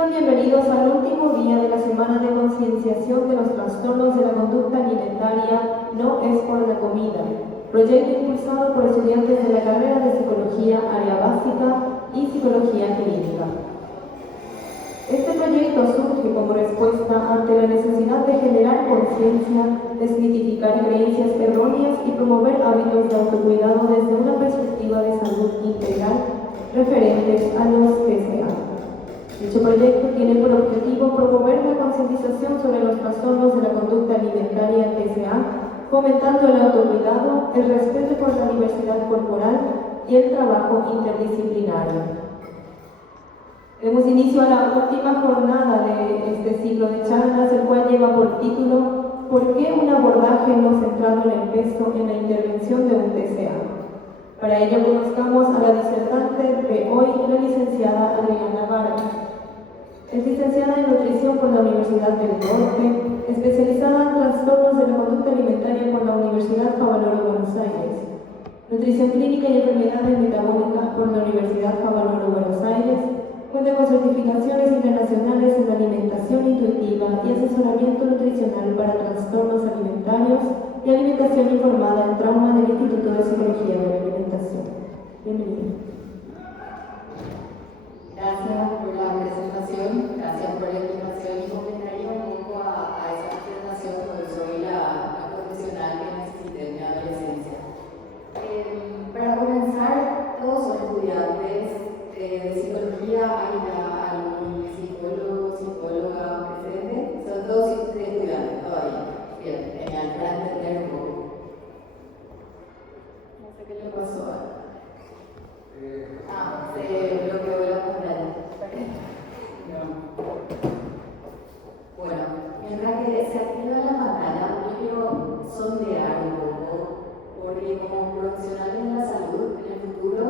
Sean bienvenidos al último día de la semana de concienciación de los trastornos de la conducta alimentaria No es por la comida, proyecto impulsado por estudiantes de la carrera de Psicología Área Básica y Psicología Clínica. Este proyecto surge como respuesta ante la necesidad de generar conciencia, desmitificar creencias erróneas y promover hábitos de autocuidado desde una perspectiva de salud integral referentes a los TCA. Dicho proyecto tiene por objetivo promover la concientización sobre los trastornos de la conducta alimentaria TCA, fomentando el autocuidado, el respeto por la diversidad corporal y el trabajo interdisciplinario. Demos inicio a la última jornada de este ciclo de charlas, el cual lleva por título ¿Por qué un abordaje no centrado en el peso en la intervención de un TCA? Para ello conozcamos a la disertante de hoy, la licenciada Adriana Vargas. Es licenciada en Nutrición por la Universidad del Norte, especializada en trastornos de la conducta alimentaria por la Universidad Favaloro Buenos Aires, Nutrición Clínica y Enfermedades Metabólicas por la Universidad Favaloro Buenos Aires. Cuenta con certificaciones internacionales en alimentación intuitiva y asesoramiento nutricional para trastornos alimentarios y alimentación informada en trauma del Instituto de Psicología de la Alimentación. Bienvenida. Gracias por la presentación, gracias por la invitación y comentario un poco a esa presentación porque soy la profesional que necesité en mi adolescencia. Para comenzar, todos son estudiantes de psicología, hay algún psicólogo, psicóloga presente, son todos estudiantes todavía. Bien, genial, para entender un poco. No sé qué le pasó ahora. Se bloqueó la pantalla. Bueno, mientras que se activa la pantalla, yo quiero sondear un poco, porque como profesional de la salud, en el futuro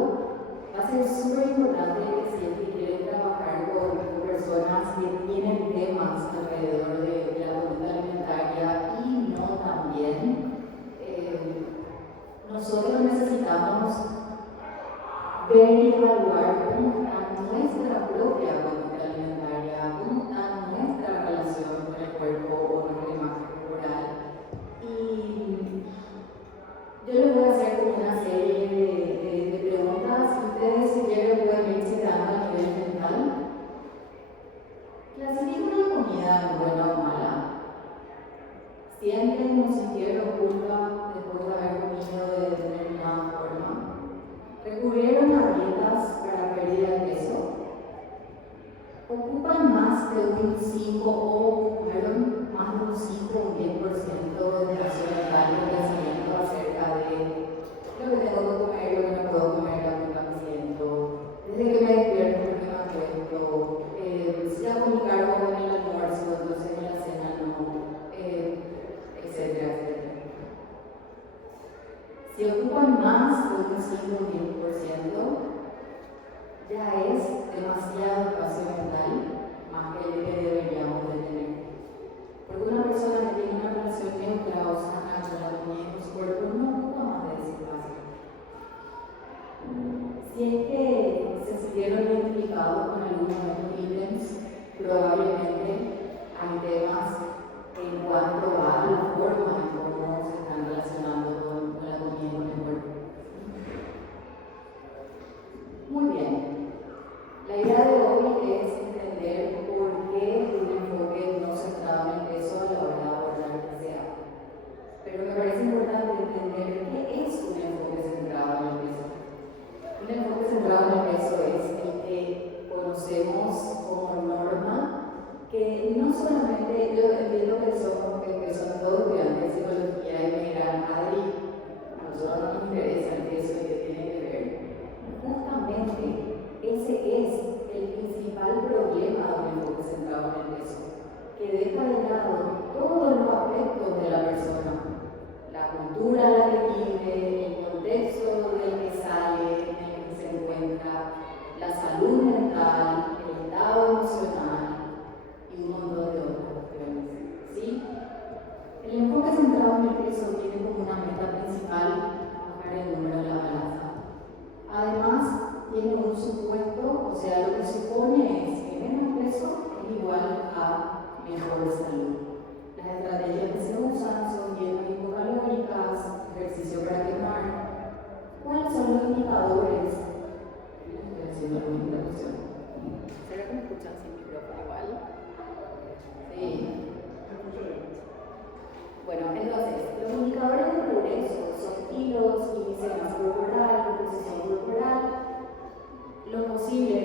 va a ser súper importante que siempre quieren trabajar con personas que tienen temas alrededor de la conducta alimentaria y no también. Nosotros necesitamos ver y evaluar cómo está nuestra propia conducta alimentaria, cómo está nuestra relación con el cuerpo o con la imagen corporal. Y yo les voy a hacer como una serie de preguntas. Ustedes, si quieren, pueden irse dando a nivel mental. ¿Clasifican la comida en buena o mala? ¿Sienten o sintieron culpa después de haber comido de determinada forma? ¿Recurrieron a dietas para pérdida de peso? ¿Ocupan más de un 5 o ocuparon más de un 5 o un 10% de racional de pensamiento acerca de lo que tengo que comer, lo que no puedo comer, la culpa que siento, desde que me despierto, porque me acuesto, si ya comunicaron con el almuerzo, entonces en la cena no, etcétera, etcétera? Si ocupan más de un 5 o 10%, ya es demasiado espacio mental, más que el que deberíamos de tener. Porque una persona que tiene una relación neutra o sana con la comida y su cuerpo no ocupa más de ese espacio. Si es que se sintieron identificados con alguno de estos ítems, probablemente hay temas en cuanto a la forma en cómo se están relacionando con la comida y con el cuerpo. Muy bien. La idea de hoy es entender por qué un enfoque no centrado en el peso a la hora de abordar el TCA. Pero me parece importante entender qué es un enfoque centrado en el peso. Un enfoque centrado en el peso es el que conocemos como norma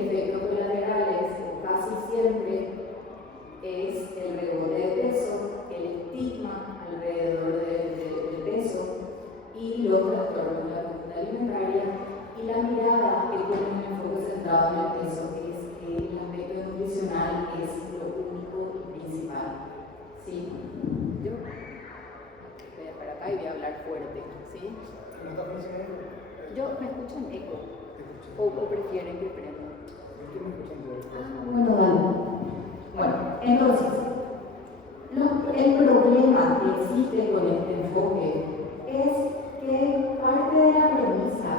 efectos colaterales casi siempre es el rebote de peso, el estigma alrededor del peso y los trastornos de la conducta alimentaria y la mirada que tiene un enfoque centrado en el peso, que es que el aspecto nutricional es lo único y principal. ¿Sí? Yo voy a para acá y voy a hablar fuerte. ¿Sí? Yo me escucho en eco. ¿O prefieren que prenda? Bueno, dale. Bueno, entonces, el problema que existe con este enfoque es que parte de la premisa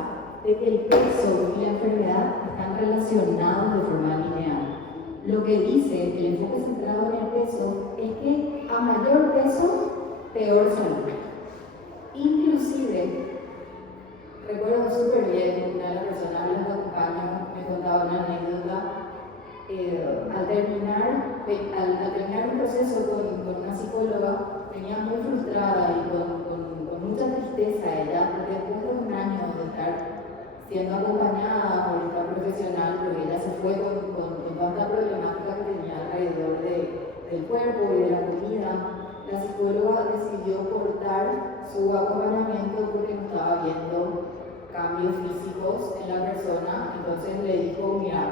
de que el peso y la enfermedad están relacionados de forma lineal. Lo que dice el enfoque centrado en el peso es que a mayor peso, peor salud. Inclusive, recuerdo súper bien, una de las personas que los acompaño me contaba una anécdota. Al terminar un proceso con una psicóloga, venía muy frustrada y con mucha tristeza ella, porque después de un año de estar siendo acompañada por esta profesional, porque ella se fue con tanta problemática que tenía alrededor del cuerpo y de la comida, la psicóloga decidió cortar su acompañamiento porque no estaba viendo cambios físicos en la persona. Entonces le dijo: mira,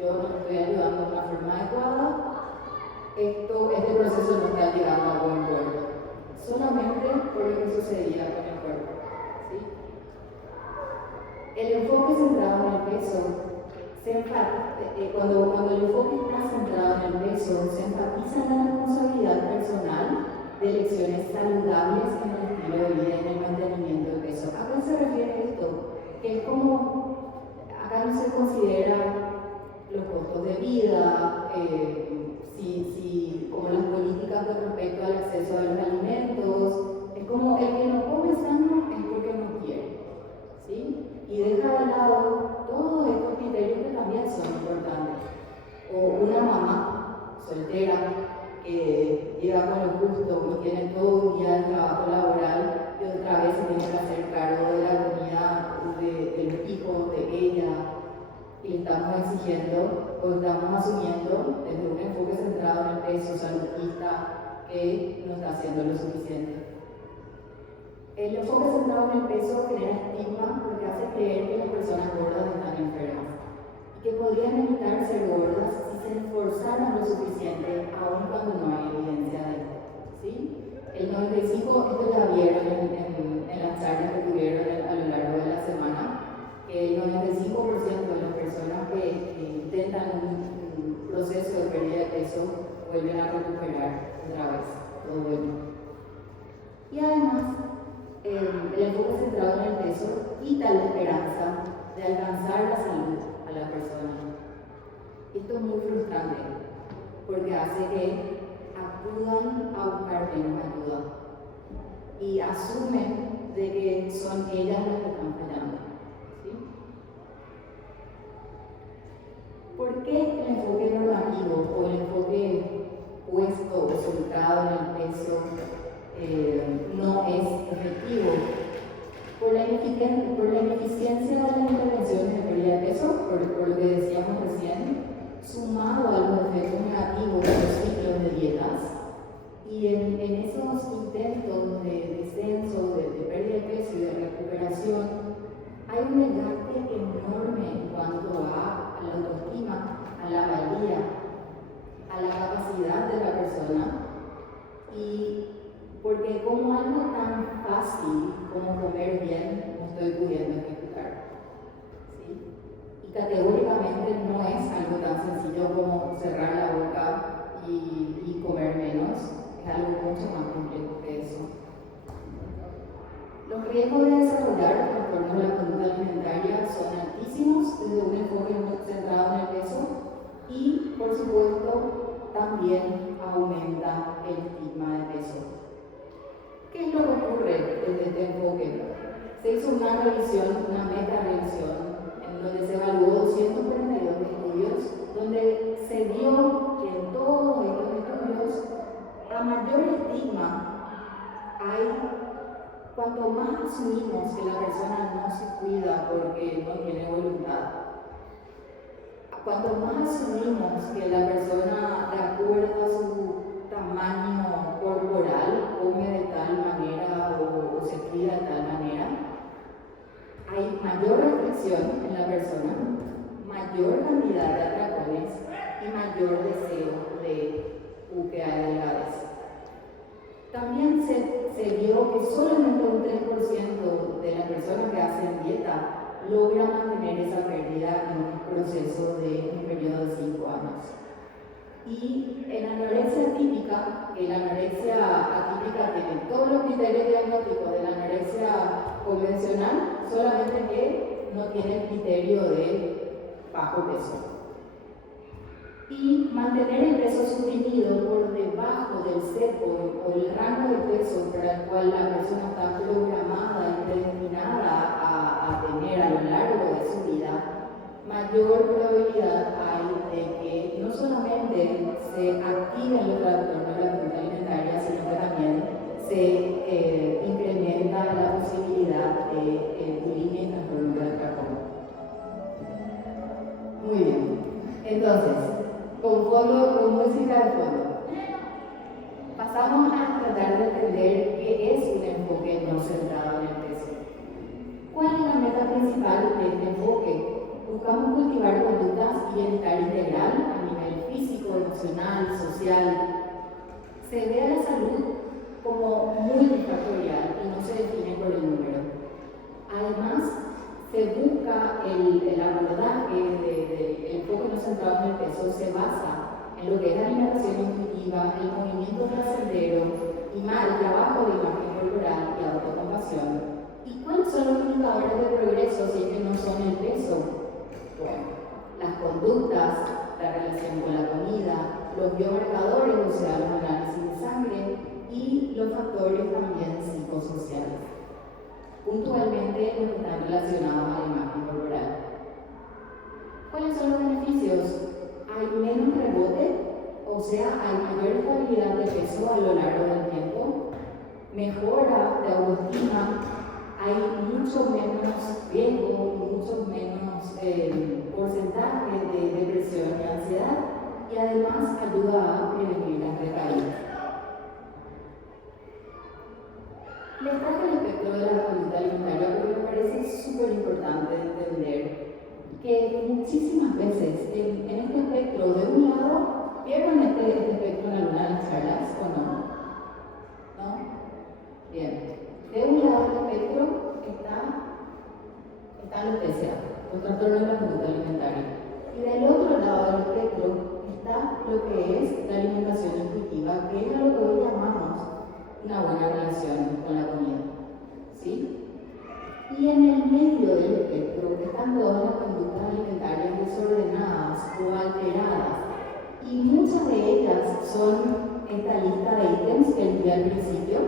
yo no estoy ayudando de una forma adecuada, este proceso no está llegando a buen puerto, solamente por lo que sucedía con el cuerpo. ¿Sí? El enfoque centrado en el peso, cuando el enfoque está centrado en el peso, se enfatiza en la responsabilidad personal de elecciones saludables en el estilo de vida y en el mantenimiento del peso. ¿A qué se refiere esto? Que es como, acá no se considera los costos de vida, como las políticas con respecto al acceso a los alimentos. Es como el que no come sano es porque no quiere, ¿sí? Y deja de lado todos estos criterios que también son importantes. O una mamá soltera que llega con lo justo y tiene todo un día de trabajo laboral y otra vez se tiene que hacer cargo de la comida de los hijos de ella. Y estamos exigiendo o estamos asumiendo desde un enfoque centrado en el peso saludista que no está haciendo lo suficiente. El enfoque centrado en el peso genera estigma porque hace creer que las personas gordas están enfermas y que podrían evitar ser gordas si se esforzaran lo suficiente, aun cuando no hay evidencia de esto. ¿Sí? El 95%, esto ya vieron en las charlas que tuvieron a lo largo de la semana, que el 95% de las personas que intentan un proceso de pérdida de peso vuelven a recuperar otra vez todo bueno. Y además, el enfoque centrado en el peso quita la esperanza de alcanzar la salud a la persona. Esto es muy frustrante porque hace que acudan a buscar menos ayuda y asumen de que son ellas las que están fallando. ¿Por qué el enfoque normativo o el enfoque puesto o centrado en el peso no es efectivo? Por la ineficiencia de las intervenciones de pérdida de peso, por lo que decíamos recién, sumado a los efectos negativos de los ciclos de dietas, y en esos intentos de descenso, de pérdida de peso y de recuperación, hay un desgaste enorme en cuanto a la autoestima, a la valía, a la capacidad de la persona, y porque como algo tan fácil como comer bien, no estoy pudiendo ejecutar. ¿Sí? Y categóricamente no es algo tan sencillo como cerrar la boca y comer menos, es algo mucho más complejo que eso. Los riesgos de desarrollar trastornos de la conducta alimentaria son altísimos desde un enfoque centrado en el peso y, por supuesto, también aumenta el estigma de peso. ¿Qué es lo que ocurre desde este enfoque? Se hizo una revisión, una meta-revisión, en donde se evaluó 242 estudios, donde se vio que en todos estos estudios, a mayor estigma hay. Cuanto más asumimos que la persona no se cuida porque no tiene voluntad, cuanto más asumimos que la persona, de acuerdo a su tamaño corporal, come de tal manera o se cuida de tal manera, hay mayor restricción en la persona, mayor cantidad de atracones y mayor deseo de búsqueda de delgadez. También se vio que solamente un 3% de las personas que hacen dieta logra mantener esa pérdida en un proceso de un periodo de 5 años. Y en anorexia atípica, que la anorexia atípica tiene todos los criterios diagnósticos de la anorexia convencional, solamente que no tiene el criterio de bajo peso. Y mantener el peso suprimido por debajo del set point o el rango de peso para el cual la persona está programada y predestinada a tener a lo largo de su vida, mayor probabilidad hay de que no solamente se activen los trastornos de la conducta alimentaria, sino que también se incrementa la posibilidad de bulimia y trastorno del carbono. Muy bien. Entonces, con música de fondo, pasamos a tratar de entender qué es un enfoque no centrado en el peso. ¿Cuál es la meta principal de este enfoque? Buscamos cultivar conductas y bienestar integral a nivel físico, emocional, social. Se ve a la salud como multifactorial y no se define por el número. Además, se busca el abordaje del enfoque no centrado en el peso, se basa en lo que es la alimentación intuitiva, el movimiento placentero y más el trabajo de imagen corporal y autocompasión. ¿Y cuáles son los indicadores de progreso si es que no son el peso? Bueno, las conductas, la relación con la comida, los biomarcadores, o sea, los análisis de sangre y los factores también psicosociales. Puntualmente los que están relacionados a la imagen corporal. ¿Cuáles son los beneficios? Hay menos rebote, o sea, hay mayor estabilidad de peso a lo largo del tiempo, mejora de autoestima, hay mucho menos riesgo, mucho menos porcentaje de depresión y ansiedad, y además ayuda a prevenir las recaídas. Les traje el espectro de la conducta alimentaria porque me parece súper importante entender que muchísimas veces en este espectro, de un lado, ¿vieron este espectro en alguna de las charlas o no? ¿No? Bien. De un lado del espectro están los TCA, los trastornos de la conducta alimentaria. Y del otro lado del espectro está lo que es la alimentación intuitiva, que es a lo que hoy llamamos una buena relación con la comida, ¿sí? Y en el medio del espectro están todas las conductas alimentarias desordenadas o alteradas, y muchas de ellas son esta lista de ítems que les di al principio,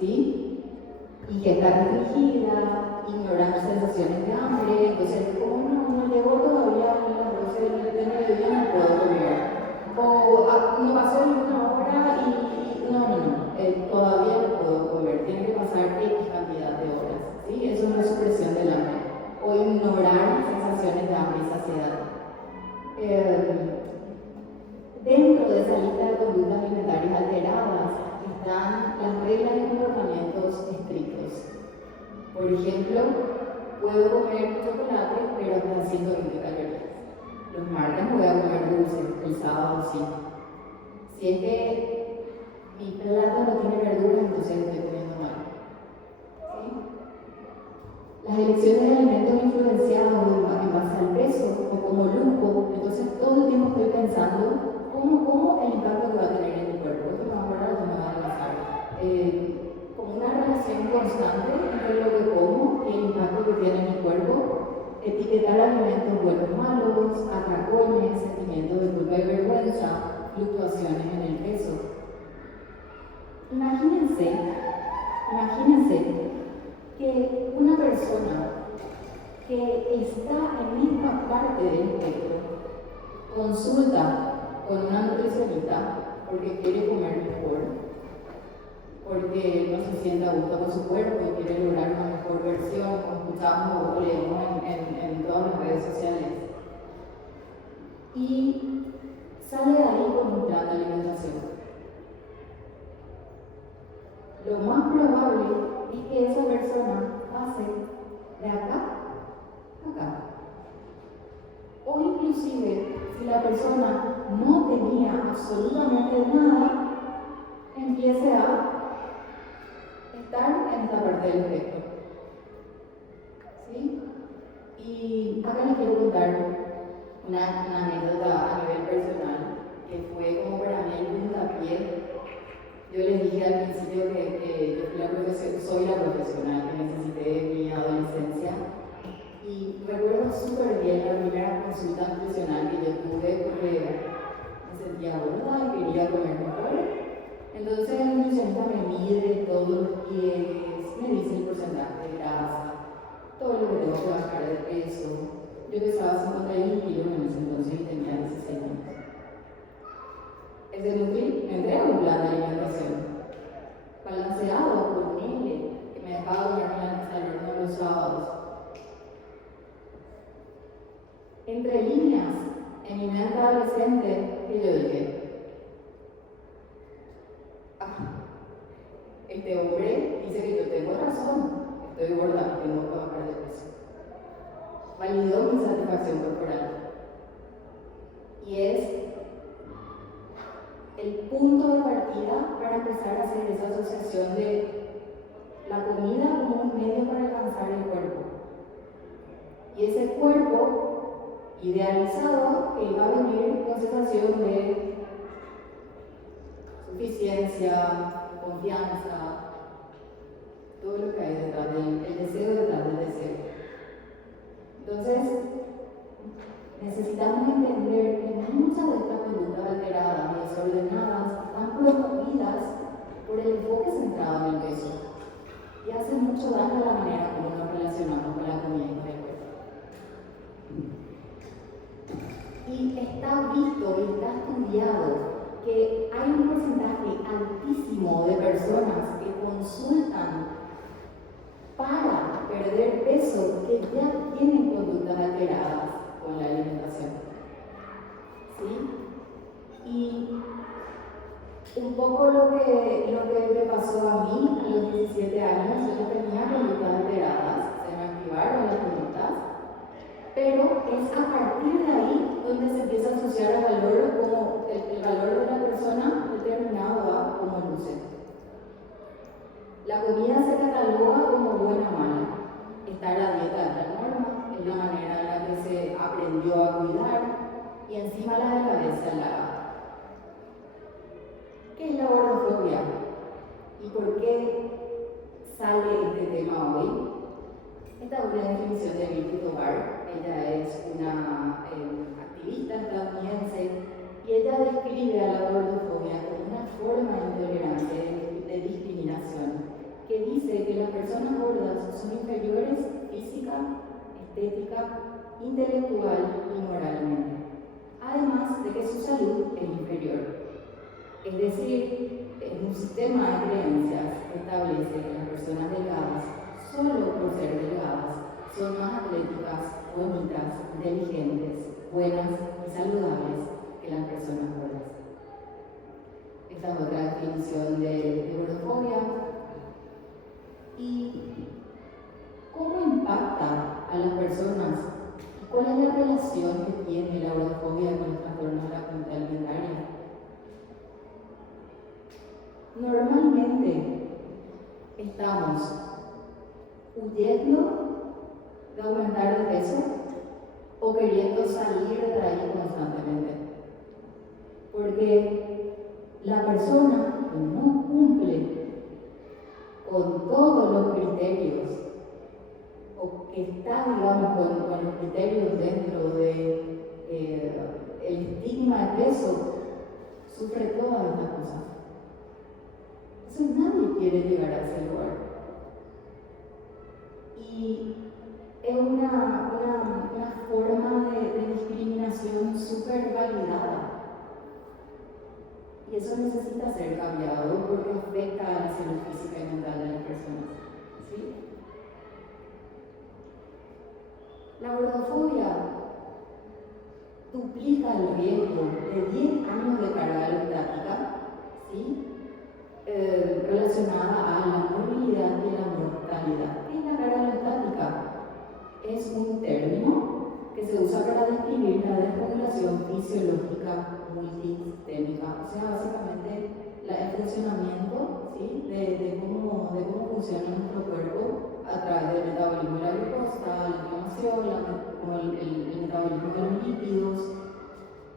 ¿sí? Y que está restringida, ignorando sensaciones de hambre, entonces como no llegó todavía a las 12 del mediodía, no puedo comer, o no pasó ni una hora y todavía no puedo comer, tiene que pasar X cantidad de horas, ¿sí? Eso es una supresión del hambre, o ignorar sensaciones de hambre y saciedad. Dentro de esa lista de conductas alimentarias alteradas están las reglas y comportamientos estrictos. Por ejemplo, puedo comer chocolate, pero hasta 120 calorías. Los martes voy a comer dulce, el sábado sí. Si es que mi plato no tiene verduras, entonces estoy comiendo mal. ¿Sí? Las elecciones de alimentos influenciados en base al peso o como lujo, entonces todo el tiempo estoy pensando cómo el impacto que va a tener en mi cuerpo. Esto me va a ahorrar o me va a adelgazar. Como una relación constante entre lo que como y el impacto que tiene en mi cuerpo. Etiquetar alimentos buenos o malos, atracones, sentimientos de culpa y vergüenza, fluctuaciones en el peso. Imagínense que una persona que está en esta parte del espectro consulta con una nutricionista porque quiere comer mejor, porque no se siente a gusto con su cuerpo y quiere lograr una mejor versión, como escuchamos o leemos en todas las redes sociales. y sale de ahí con un plan de alimentación. Lo más probable es que esa persona pase de acá a acá. O inclusive, si la persona no tenía absolutamente nada, empiece a estar en esta parte del espectro. ¿Sí? Y acá les quiero contar una anécdota a nivel personal, que fue como para mí el puntapié. Yo les dije al principio que soy la profesional que necesité en mi adolescencia. Y recuerdo súper bien la primera consulta nutricional que yo tuve porque me sentía gorda y quería comer mejor. Entonces el nutricionista me mide todos los pliegues, me dice el porcentaje de grasa, todo lo que tengo que bajar de peso. Yo pesaba 51 kilos en ese entonces y tenía 16 años. Ese Nutri me entrega un plan de alimentación balanceado con L, que me dejaba dormir en la mesa del horno los sábados. Entre líneas, en mi mente adolescente, que yo dije, este hombre dice que yo tengo razón, estoy gorda, tengo que bajar de peso. Validó mi satisfacción corporal. Y es el punto de partida para empezar a hacer esa asociación de la comida como un medio para alcanzar el cuerpo. Y ese cuerpo idealizado que iba a venir con sensación de suficiencia, confianza, todo lo que hay detrás del deseo detrás del deseo. Entonces, necesitamos entender que muchas de estas conductas alteradas y desordenadas están promovidas por el enfoque centrado en el peso y hacen mucho daño a la manera como nos relacionamos con la comida y con el cuerpo. Y está visto y está estudiado que hay un porcentaje altísimo de personas que consultan para perder peso que ya tienen conductas alteradas con la alimentación. ¿Sí? Y un poco lo que me pasó a mí a los 17 años, yo tenía conductas alteradas, se me activaron las conductas, pero es a partir de ahí donde se empieza a asociar el valor como el valor de la persona determinado a cómo luce. La comida se cataloga como buena o mala. Está la dieta de la norma, es la manera en la que se aprendió a cuidar y encima la delgadez salada. ¿Qué es la gordofobia? ¿Y por qué sale este tema hoy? Esta es una definición de Birgit Tovar. Ella es una activista estadounidense y ella describe a la gordofobia como una forma intolerante de discriminación que dice que las personas gordas son inferiores física, estética, intelectual y moralmente, además de que su salud es inferior. Es decir, es un sistema de creencias que establece que las personas delgadas, solo por ser delgadas, son más atléticas, bonitas, inteligentes, buenas y saludables que las personas gordas. Esta es otra definición de gordofobia. ¿Y cómo impacta a las personas? ¿Cuál es la relación que tiene la gordofobia con los trastornos de la conducta alimentaria? Normalmente estamos huyendo de aumentar de peso o queriendo salir de ahí constantemente. Porque la persona que no cumple con todos los criterios o que está, digamos, con los criterios dentro de el estigma de peso, sufre todas estas cosas. Entonces nadie quiere llegar a ese lugar. Y es una forma de discriminación súper validada. Y eso necesita ser cambiado porque afecta a la salud física y mental de las personas. ¿Sí? La gordofobia duplica el riesgo de 10 años de carga alopática, ¿sí? Relacionada a la morbilidad y la mortalidad. ¿Qué es la carga alopática? Es un término que se usa para describir la desregulación fisiológica multisistémica, o sea, básicamente el funcionamiento, ¿sí? de cómo funciona nuestro cuerpo a través del metabolismo de la glucosa, la inflamación, el metabolismo de los lípidos.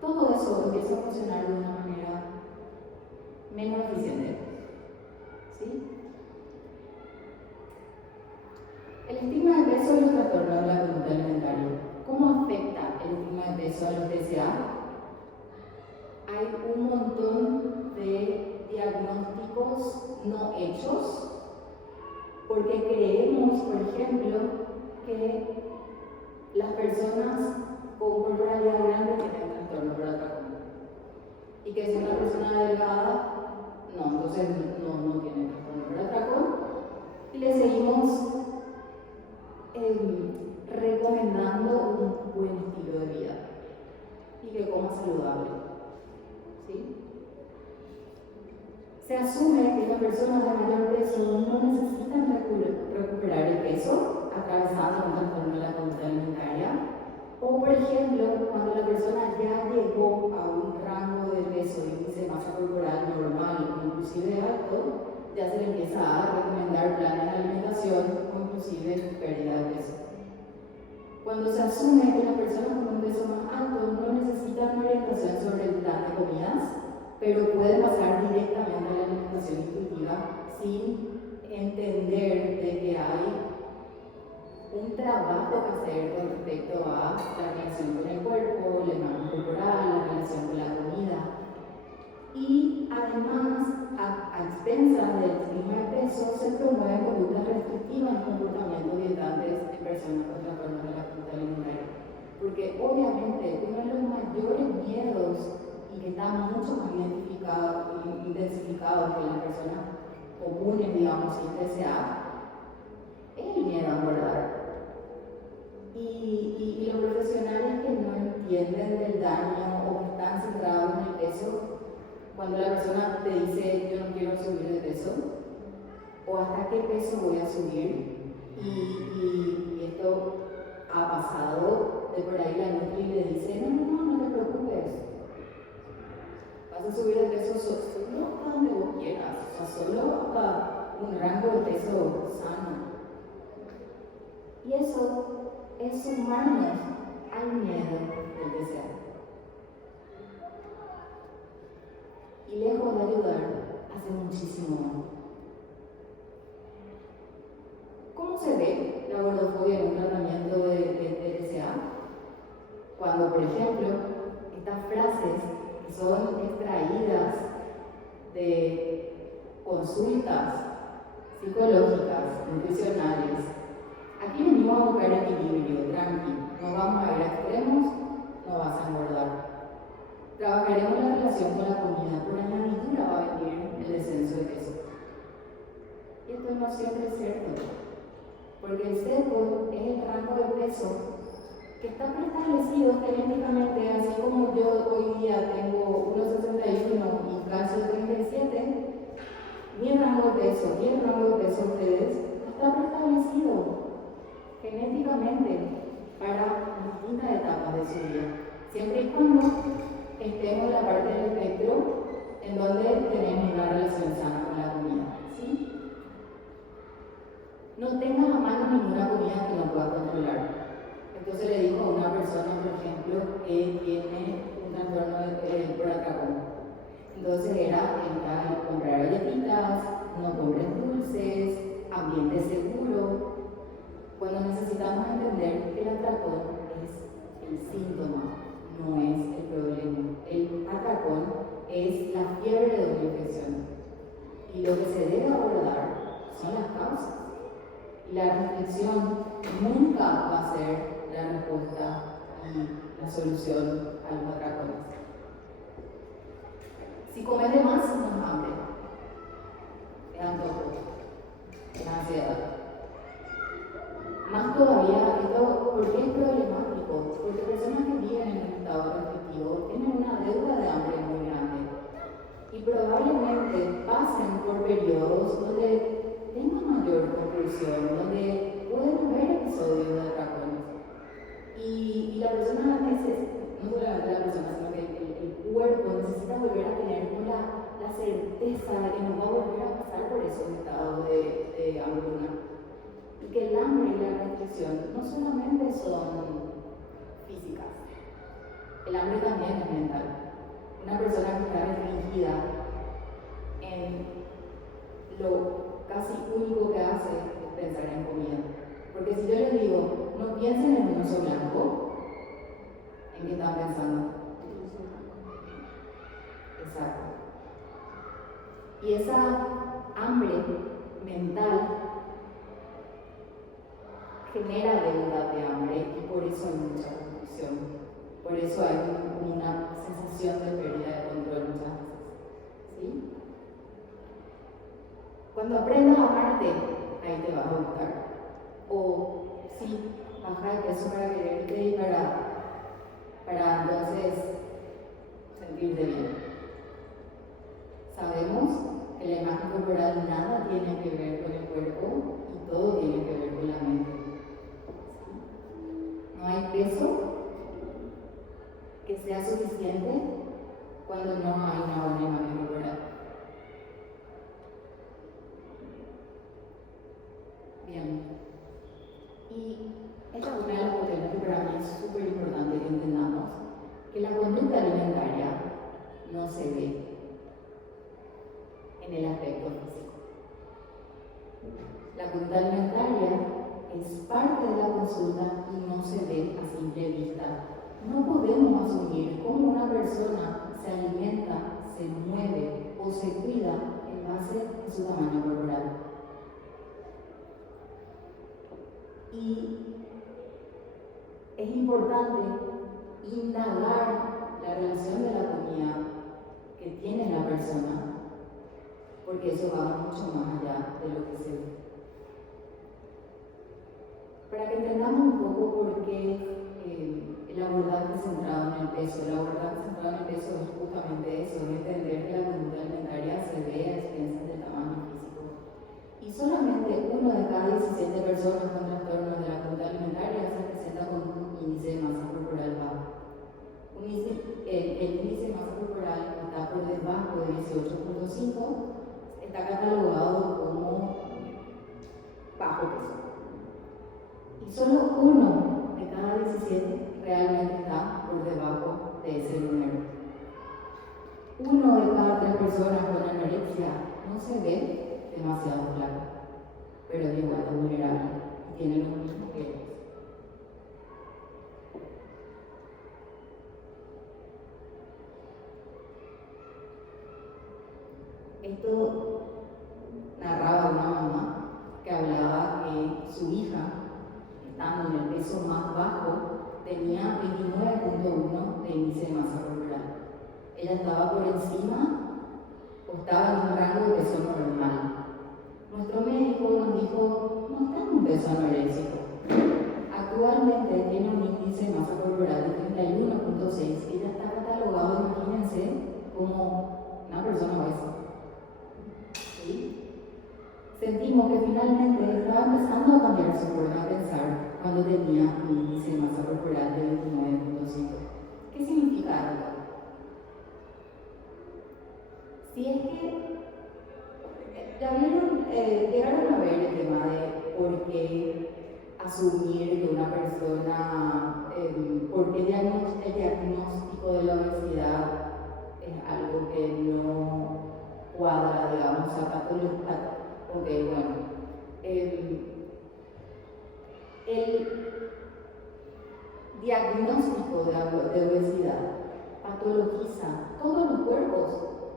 Todo eso empieza a funcionar de una manera menos eficiente. ¿Sí? El estigma de peso y los trastornos de la conducta alimentaria. ¿Cómo afecta el estigma de peso a los TCA? Hay un montón de diagnósticos no hechos porque creemos, por ejemplo, que las personas con corporalidad grande tienen trastorno por atracón y que si una persona delgada, no, entonces no tiene trastorno por atracón y le seguimos recomendando un buen estilo de vida y que coma saludable. ¿Sí? Se asume que las personas de mayor peso no necesitan recuperar el peso atravesando un trastorno de la conducta alimentaria. O, por ejemplo, cuando la persona ya llegó a un rango de peso de índice de masa corporal normal o inclusive alto, ya se le empieza a recomendar planes de alimentación o inclusive pérdida de peso. Cuando se asume que las personas con un peso más alto no necesitan orientación sobre el plan de comidas, pero pueden pasar directamente a la alimentación intuitiva sin entender de que hay un trabajo que hacer con respecto a la relación con el cuerpo, la imagen corporal, la relación con la comida. Y además, a expensas del estigma de peso, se promueven conductas restrictivas y comportamientos dietantes en personas con trastornos de la conducta alimentaria. Porque obviamente uno de los mayores miedos y que está mucho más intensificado que las personas comunes, digamos, sin TCA, es el miedo a engordar. Y los profesionales que no entienden del daño o que están centrados en el peso, cuando la persona te dice yo no quiero subir de peso, o hasta qué peso voy a subir, y esto ha pasado, de por ahí la nutri le dice no te preocupes, vas a subir de peso solo hasta donde vos quieras, o sea, solo hasta un rango de peso sano. Y eso es sumarnos al miedo del deseo. Y lejos de ayudar, hace muchísimo mal. ¿Cómo se ve la gordofobia en un tratamiento de TCA? Cuando, por ejemplo, estas frases que son extraídas de consultas psicológicas, nutricionales, aquí venimos a buscar equilibrio, tranqui, no vamos a ir a extremos, no vas a engordar. Trabajaremos la relación con la comida, por añadidura va a venir el descenso de peso. Y esto no siempre es cierto, porque el seco es el rango de peso que está preestablecido genéticamente, así como yo hoy día tengo 1,61 y calzo 37, mi rango de peso y el rango de peso de ustedes está preestablecido genéticamente para distintas etapas de su vida, siempre y cuando estemos en la parte del espectro en donde tenemos una relación sana con la comida. ¿Sí? No tengas a mano ninguna comida que no puedas controlar. Entonces le digo a una persona, por ejemplo, que tiene un trastorno por atracón. Entonces era entrar a comprar galletitas, no compres dulces, ambiente seguro. Cuando necesitamos entender que el atracón es el síntoma, no es el problema. El atracón es la fiebre de doble infección. Y lo que se debe abordar son las causas. Y la restricción nunca va a ser la respuesta y la solución a los atracones. Si comes de más, no es hambre, es antojo, es ansiedad. Más todavía, ¿por qué es problemático? Porque personas que viven en un estado de evolución, donde pueden haber episodios de atracones. Y la persona a veces, no solamente la persona, sino que el cuerpo necesita volver a tener la certeza de que no va a volver a pasar por esos estados de hambruna. Y que el hambre y la restricción no solamente son físicas, el hambre también es mental. Una persona que está restringida en lo casi único que hace es pensar en comida. Porque si yo les digo, no piensen en un oso blanco, ¿en qué están pensando? Exacto. Y esa hambre mental genera deuda de hambre y por eso hay mucha confusión. Por eso hay una sensación de pérdida de control muchas veces. ¿Sí? Cuando aprendas a amarte, ahí te vas a gustar. O sí, baja de peso para quererte y para entonces sentirte bien. Sabemos que la imagen corporal nada tiene que ver con el cuerpo y todo tiene que ver con la mente. No hay peso que sea suficiente cuando no hay una buena imagen corporal. Bien. Y esta es una de las cuestiones que para mí es súper importante que entendamos, que la conducta alimentaria no se ve en el aspecto físico. La conducta alimentaria es parte de la consulta y no se ve a simple vista. No podemos asumir cómo una persona se alimenta, se mueve o se cuida en base a su tamaño corporal. Y es importante indagar la relación de la comida que tiene la persona, porque eso va mucho más allá de lo que se ve. Para que entendamos un poco por qué el abordaje centrado en el peso. El abordaje centrado en el peso es justamente eso, es entender que la conducta alimentaria se ve a expensas del tamaño físico. Y solamente 1 de cada 17 personas con trastornos de la conducta alimentaria se presenta con un índice de masa corporal bajo. El índice de masa corporal que está por debajo de 18.5 está catalogado como bajo peso. Y solo 1 de cada 17 realmente está por debajo de ese número. 1 de cada 3 personas con anorexia no se ve demasiado flaco, pero es igual de vulnerable y tiene lo mismo que ellos. Esto narraba una mamá que hablaba que su hija, estando en el peso más bajo, tenía 29.1 de índice de masa corporal. Ella estaba por encima o estaba en un rango de peso normal. Nuestro médico nos dijo, no está en un peso anoréxico. Actualmente tiene un índice de masa corporal de 31.6 y ya está catalogado, imagínense, como una persona obesa. ¿Sí? Sentimos que finalmente estaba empezando a cambiar su forma de pensar cuando tenía un índice de masa corporal de 29.5. ¿Qué significa esto? Si es que llegaron a ver el tema de por qué asumir que una persona, por qué el diagnóstico de la obesidad es algo que no cuadra, digamos, a patología. Ok, bueno. El diagnóstico de obesidad patologiza todos los cuerpos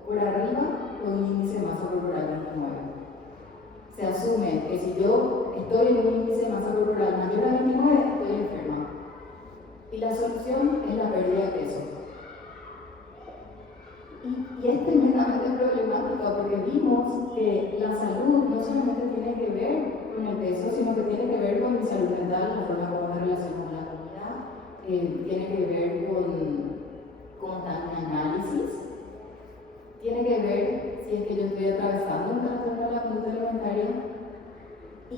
por arriba con un índice de masa corporal 29. Se asume que si yo estoy en un índice de masa corporal mayor a 29, estoy enferma. Y la solución es la pérdida de peso. Y es tremendamente problemática porque vimos que la salud no solamente tiene que ver con el peso, sino que tiene que ver con mi salud mental, la forma como me relaciono con la comida, tiene que ver con mi análisis, tiene que ver si es que yo estoy atravesando un trastorno de la conducta alimentaria. Y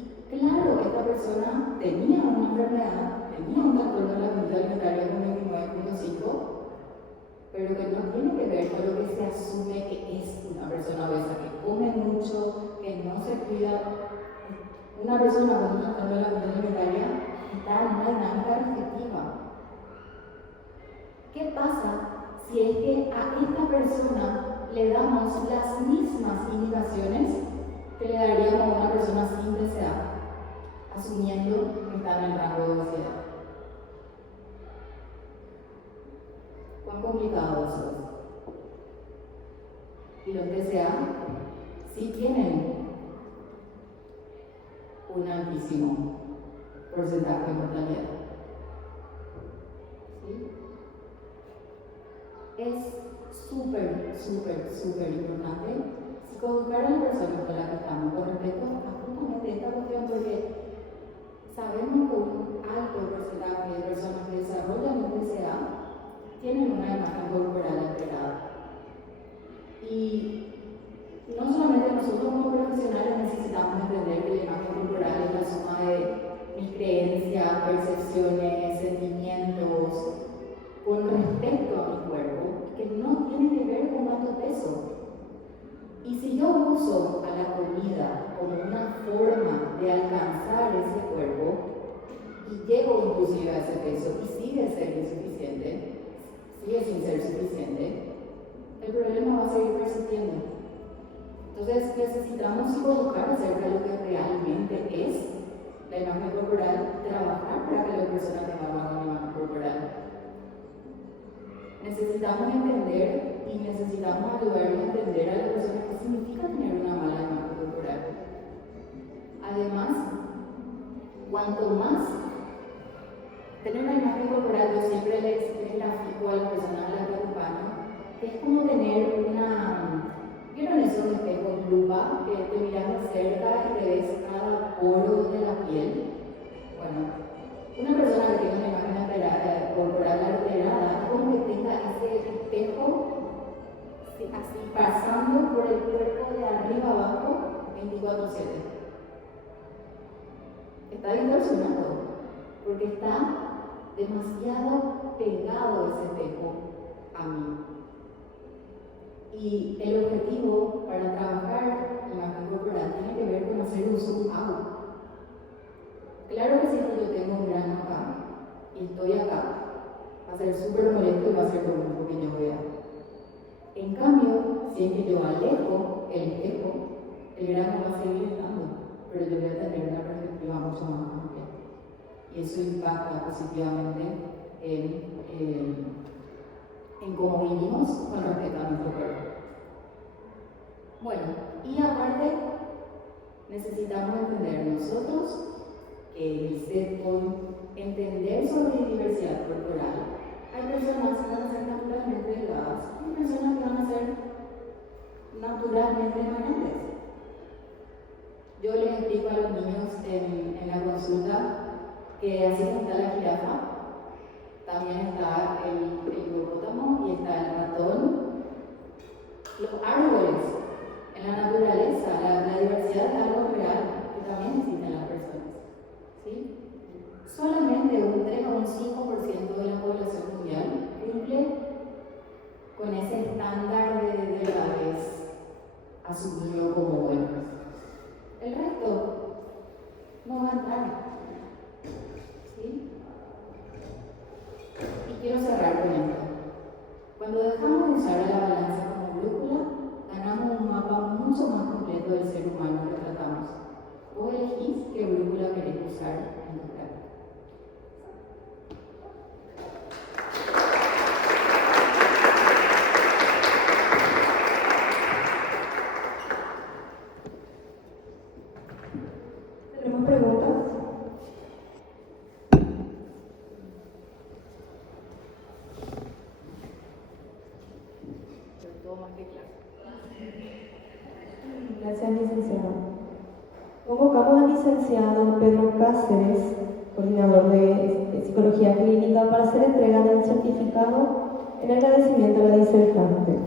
que no tiene que ver con lo que se asume que es una persona obesa, que come mucho, que no se cuida. Una persona con un trastorno de la conducta alimentaria está en una dinámica restrictiva. ¿Qué pasa si es que a esta persona le damos las mismas indicaciones que le daríamos a una persona sin TCA, asumiendo que está en el rango de obesidad? ¿Cuán complicado eso es? Y los TCA sí tienen un altísimo porcentaje de mortalidad. ¿Sí? Es súper importante psicoeducar a las personas con las que estamos con respecto a justamente esta cuestión, porque sabemos que un alto porcentaje de personas que desarrollan un TCA tienen una imagen corporal alterada. Y no solamente nosotros como profesionales necesitamos entender que la imagen corporal es la suma de mis creencias, percepciones, sentimientos con respecto a mi cuerpo, que no tiene que ver con cuánto peso. Y si yo uso a la comida como una forma de alcanzar ese cuerpo y llego inclusive a ese peso y sigue sin ser suficiente, el problema va a seguir persistiendo. Entonces necesitamos psicoeducar acerca de lo que realmente es la imagen corporal, trabajar para que la persona tenga una imagen corporal. Necesitamos entender y necesitamos ayudarle a entender a la persona qué significa tener una mala imagen corporal. Además, cuanto más tener una imagen corporal, yo siempre les grafico a las personas a las que acompaño, que es como tener ¿vieron esos espejos lupa que te miras de cerca y te ves cada poro de la piel? Bueno, una persona que tiene una imagen corporal alterada es como que tenga ese espejo así pasando por el cuerpo de arriba abajo 24/7. Está distorsionado porque está demasiado pegado ese espejo a mí. Y el objetivo para trabajar la imagen corporal tiene que ver con hacer un zoom out. Claro que si yo tengo un grano acá y estoy acá, va a ser súper molesto y va a ser como un pequeño vea. En cambio, si es que yo alejo el espejo, el grano va a seguir estando, pero yo voy a tener una perspectiva mucho más amplia. Y eso impacta positivamente en cómo vivimos con respecto a nuestro cuerpo. Bueno, y aparte, necesitamos entender nosotros que el set point, entender sobre diversidad corporal. Hay personas que van a ser naturalmente delgadas, hay personas que van a ser naturalmente mayores. Yo les explico a los niños en la consulta que así como está la jirafa, también está el hipopótamo y está el ratón. Los árboles, en la naturaleza, la diversidad es algo real que también existe en las personas. ¿Sí? Solamente un 3 o un 5% de la población mundial cumple con ese estándar de delgadez asumido como bueno. El resto no va a entrar. ¿Sí? Y quiero cerrar con esto. Cuando dejamos de usar a la balanza como brújula, ganamos un mapa mucho más completo del ser humano que tratamos. Vos elegís qué brújula querés usar en tu práctica. ¿Tenemos preguntas? Todo más que claro. Gracias, licenciado. Convocamos al licenciado Pedro Cáceres, coordinador de Psicología Clínica, para hacer entrega del certificado en agradecimiento a la disertante.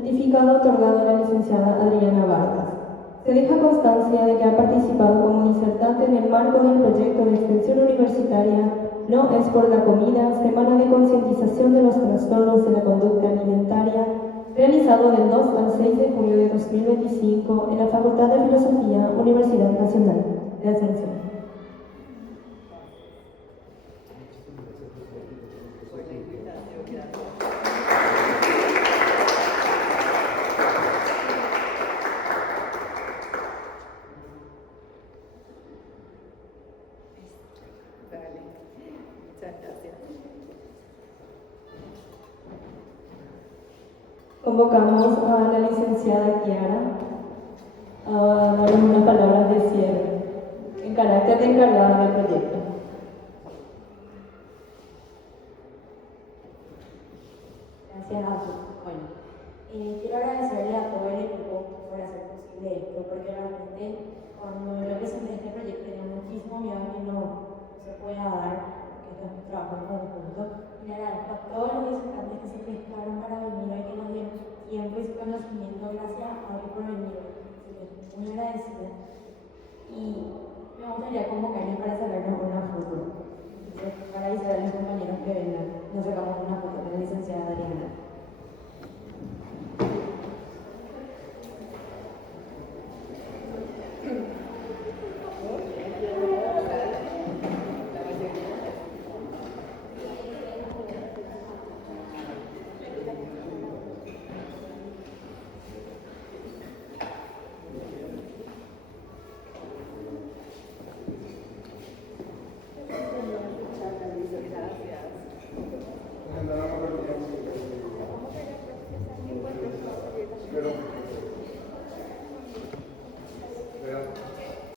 Certificado otorgado a la licenciada Adriana Vargas. Se deja constancia de que ha participado como disertante en el marco del proyecto de extensión universitaria No es por la comida, Semana de concientización de los trastornos de la conducta alimentaria, realizado del 2 al 6 de julio de 2025 en la Facultad de Filosofía, Universidad Nacional de Asunción. Convocamos a la licenciada Kiara a darnos unas palabras de cierre en carácter de encargada del proyecto. Gracias a todos. Bueno, quiero agradecerle a todo el equipo por hacer posible esto, porque realmente cuando yo presenté este proyecto tenía muchísimo miedo de que no se pueda dar, porque esto es un trabajo en conjunto. Y le agradezco a todos los visitantes que se prestaron para venir hoy, que nos dieron su tiempo y su conocimiento. Gracias a hoy por venir. Así que estoy muy agradecida. Y me gustaría convocarles para sacarnos una foto. Entonces, para avisar a los compañeros que vengan, nos sacamos una foto con la licenciada Adriana. Pero